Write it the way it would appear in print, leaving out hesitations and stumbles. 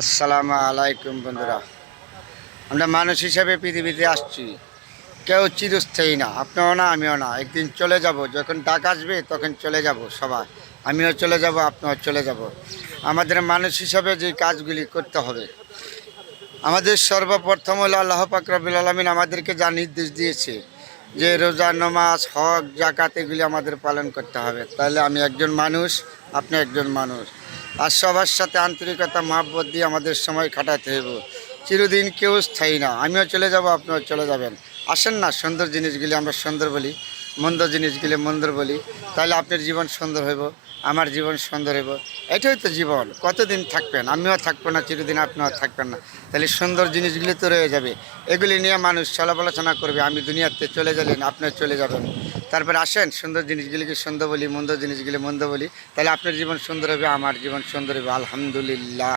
আসসালামু আলাইকুম বন্ধুরা। আমরা মানুষ হিসেবে পৃথিবীতে আসছি, কেউ চিরস্থায়ী না, আপনিও না আমিও না। একদিন চলে যাব, যখন ডাক আসবে তখন চলে যাব সবাই। আমিও চলে যাব, আপনিও চলে যাব। আমাদের মানুষ হিসাবে যে কাজগুলি করতে হবে, আমাদের সর্বপ্রথম হলো আল্লাহ পাক রব্বুল আলামিন আমাদেরকে যা নির্দেশ দিয়েছে যে রোজা, নামাজ, হজ, জাকাত এগুলি আমাদের পালন করতে হবে। তাহলে আমি একজন মানুষ, আপনি একজন মানুষ। আর সবার সাথে আন্তরিকতা মহব্বত দিয়ে আমাদের সময় কাটাতে হবে। চিরদিন কেউ স্থায়ী না, আমিও চলে যাব, আপনিও চলে যাবেন। আসেন না, সুন্দর জিনিসগুলি আমরা সুন্দর বলি, মন্দ জিনিসগুলি মন্দ বলি। তাহলে আপনার জীবন সুন্দর হইব, আমার জীবন সুন্দর হইব। এটাই তো জীবন। কতদিন থাকবেন? আমিও থাকবো না চিরদিন, আপনিও থাকবেন না। তাহলে সুন্দর জিনিসগুলি তো রয়ে যাবে, এগুলি নিয়ে মানুষ চলাচনা করবে। আমি দুনিয়াতে চলে গেলেন, আপনিও চলে যাবেন। তারপরে আসেন, সুন্দর জিনিসগুলিকে সুন্দর বলি, মন্দ জিনিসগুলি মন্দ বলি। তাহলে আপনার জীবন সুন্দর হবে, আমার জীবন সুন্দর হবে। আলহামদুলিল্লাহ।